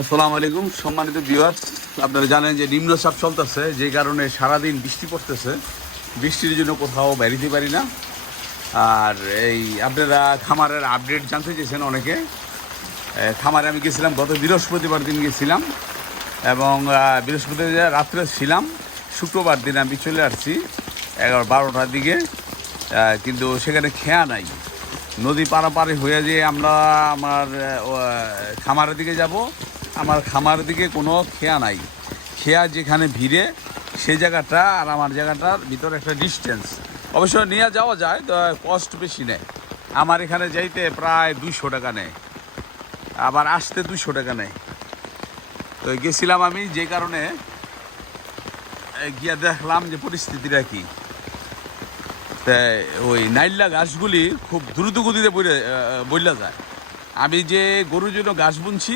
আসসালামু আলাইকুম সম্মানিত ভিউয়ার্স, আপনারা জানেন যে নিম্নচাপ চলতেছে, যে কারণে সারাদিন বৃষ্টি পড়তেছে। বৃষ্টির জন্য কোথাও বেরিতে পারি না। আর এই আপনারা খামারের আপডেট জানতে চেয়েছেন অনেকে। খামারে আমি গেছিলাম গত বৃহস্পতিবার দিন গেছিলাম, এবং বৃহস্পতিবার রাত্রে ছিলাম। শুক্রবার দিন আমি চলে আসছি 11-12টার দিকে। কিন্তু সেখানে খেয়া নাই। নদী পারাপারে হয়ে যে আমরা আমার খামারের দিকে যাব, আমার খামারের দিকে কোনো খেয়া নাই। খেয়া যেখানে ভিড়ে সেই জায়গাটা আর আমার জায়গাটার ভিতরে একটা ডিস্টেন্স। অবশ্য নিয়ে যাওয়া যায়, তো কস্ট বেশি নেয়। আমার এখানে যাইতে প্রায় 200 টাকা নেয়, আবার আসতে 200 টাকা নেয়। তো গেছিলাম আমি, যে কারণে গিয়া দেখলাম যে পরিস্থিতিটা কী। ওই নাইল্লা ঘাসগুলি খুব দ্রুত গতিতে বইলা যায়। আমি যে গরুর জন্য ঘাস বুনছি